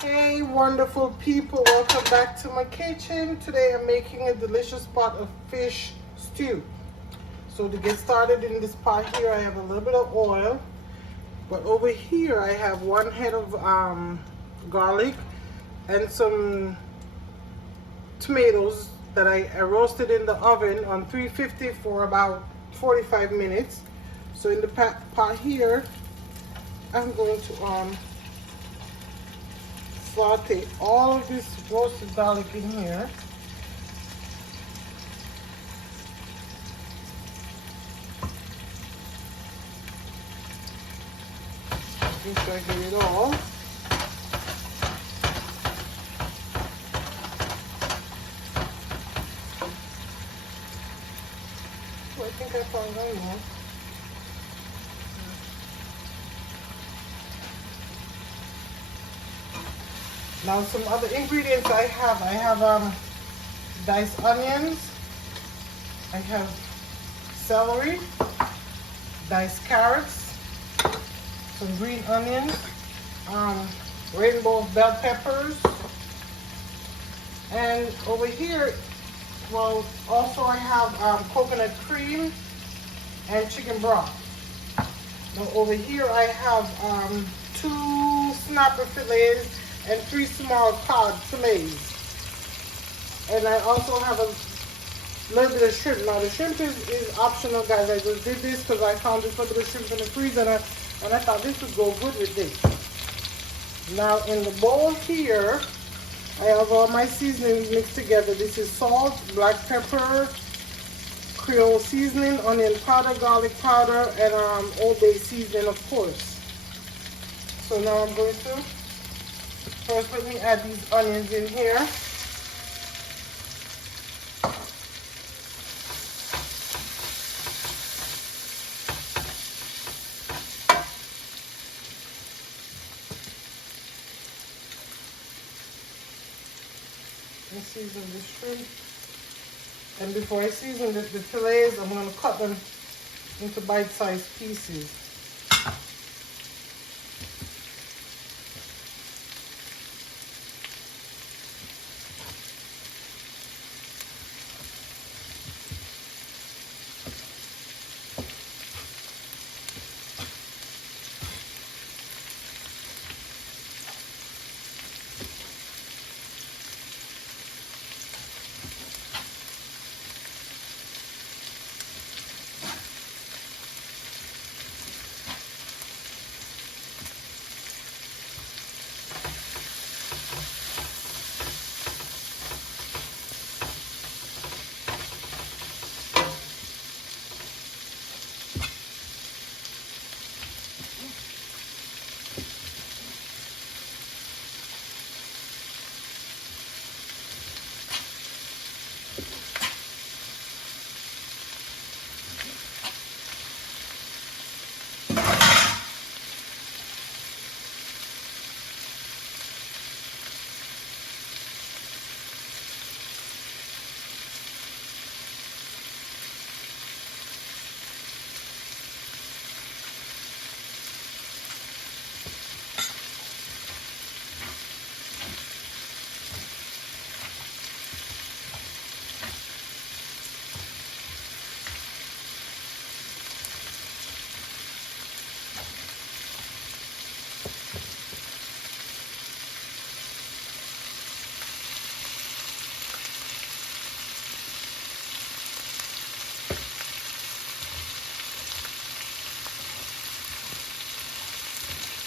Hey wonderful people, welcome back to my kitchen. Today I'm making a delicious pot of fish stew. So to get started in this pot here, I have a little bit of oil. But over here I have one head of garlic and some tomatoes that I roasted in the oven on 350 for about 45 minutes. So in the pot here, I'm going to saute all of this roasted garlic in here. Make sure I get it all. Oh, I think I found one more. Now some other ingredients I have diced onions, I have celery, diced carrots, some green onions, rainbow bell peppers, and over here, well, also I have coconut cream and chicken broth. Now over here I have 2 snapper fillets and 3 small cod fillets. And I also have a little bit of shrimp. Now the shrimp is optional, guys. I just did this because I found this little bit of shrimp in the freezer and I thought this would go good with this. Now in the bowl here, I have all my seasonings mixed together. This is salt, black pepper, Creole seasoning, onion powder, garlic powder, and Old Bay seasoning, of course. So now I'm going to first let me add these onions in here. And season the shrimp. And before I season the fillets, I'm going to cut them into bite-sized pieces.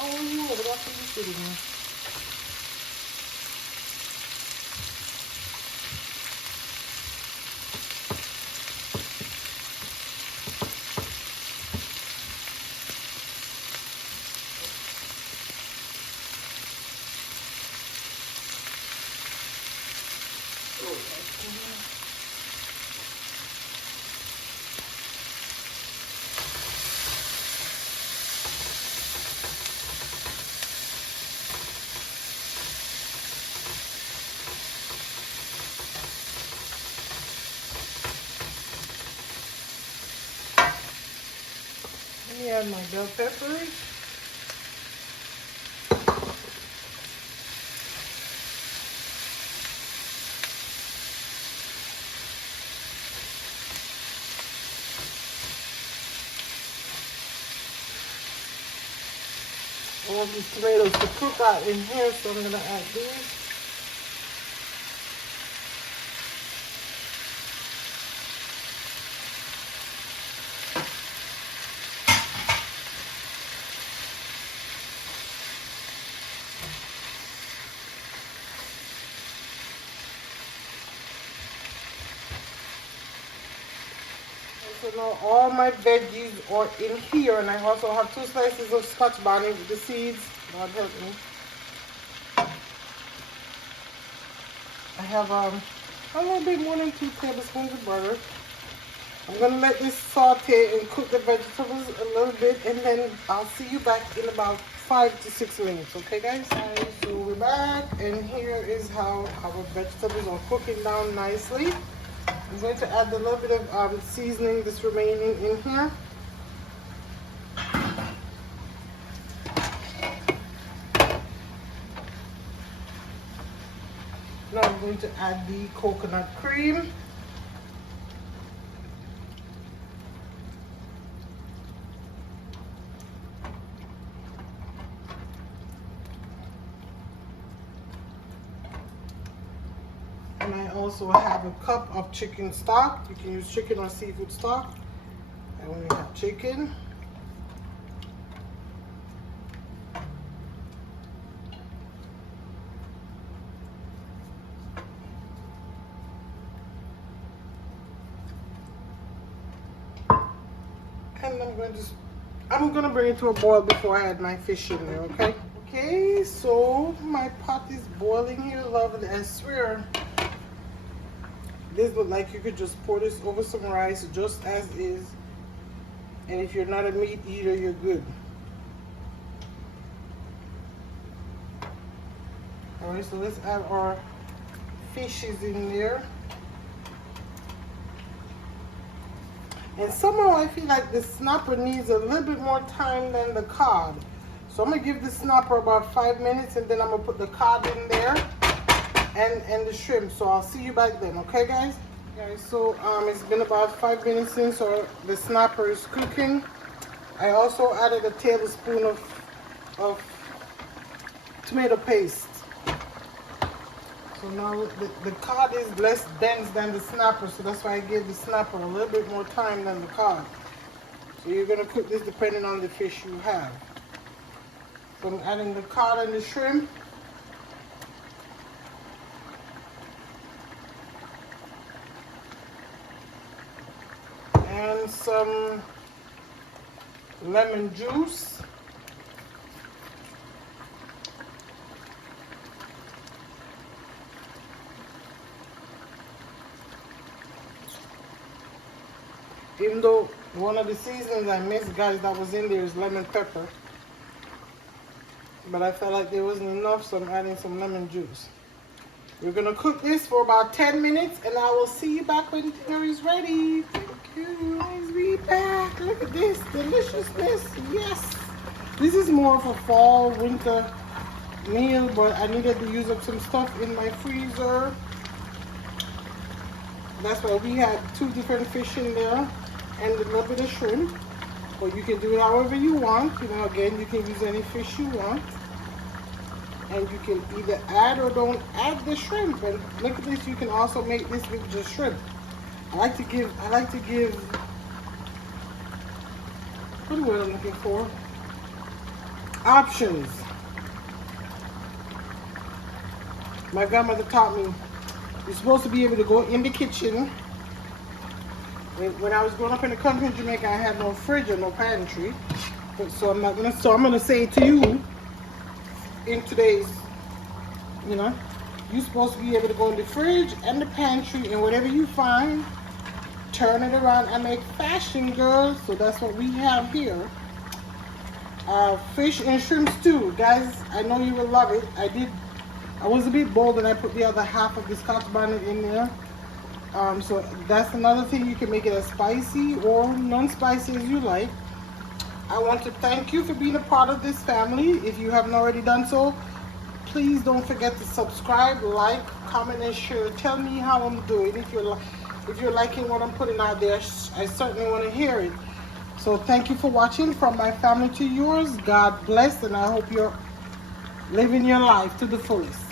Oh, you know, what are you doing? Let me add my bell peppers. want these tomatoes to cook out in here, so I'm gonna add these. So now all my veggies are in here, and I also have 2 slices of Scotch bonnet with the seeds. God help me. I have a little bit more than 2 tablespoons of butter. I'm gonna let this saute and cook the vegetables a little bit, and then I'll see you back in about 5 to 6 minutes. Okay, guys? Alright, so we're back, and here is how our vegetables are cooking down nicely. I'm going to add a little bit of seasoning that's remaining in here. Now I'm going to add the coconut cream. And I also have a cup of chicken stock. You can use chicken or seafood stock. I only have chicken. And I'm gonna bring it to a boil before I add my fish in there, okay? Okay, so my pot is boiling here, lovely. I swear, this look like you could just pour this over some rice just as is. And if you're not a meat eater, you're good. Alright, so let's add our fishes in there. And somehow I feel like the snapper needs a little bit more time than the cod. So I'm gonna give the snapper about 5 minutes, and then I'm gonna put the cod in there and the shrimp. So I'll see you back then, okay guys? Guys, so it's been about 5 minutes since the snapper is cooking. I also added a tablespoon of tomato paste. So now the cod is less dense than the snapper, so that's why I gave the snapper a little bit more time than the cod. So you're gonna cook this depending on the fish you have. So I'm adding the cod and the shrimp. And some lemon juice. Even though one of the seasonings I missed, guys, that was in there is lemon pepper. But I felt like there wasn't enough, so I'm adding some lemon juice. We're gonna cook this for about 10 minutes, and I will see you back when dinner is ready. Thank you, guys, be back. Look at this deliciousness, yes. This is more of a fall, winter meal, but I needed to use up some stuff in my freezer. That's why we had 2 different fish in there and a little bit of shrimp. But you can do it however you want. You know, again, you can use any fish you want. And you can either add or don't add the shrimp. And look at this, you can also make this with just shrimp. I like to give, what am I looking for? Options. My grandmother taught me you're supposed to be able to go in the kitchen. When I was growing up in the country in Jamaica, I had no fridge or no pantry. So I'm gonna say to you, in today's, you know, you're supposed to be able to go in the fridge and the pantry, and whatever you find, turn it around and make fashion, girls. So that's what we have here. Fish and shrimp stew, guys. I know you will love it. I was a bit bold and I put the other half of the Scotch bonnet in there. So that's another thing. You can make it as spicy or non-spicy as you like. I want to thank you for being a part of this family. If you haven't already done so, please don't forget to subscribe, like, comment, and share. Tell me how I'm doing. If you're liking what I'm putting out there, I certainly want to hear it. So So thank you for watching. From my family to yours, God bless, and I hope you're living your life to the fullest.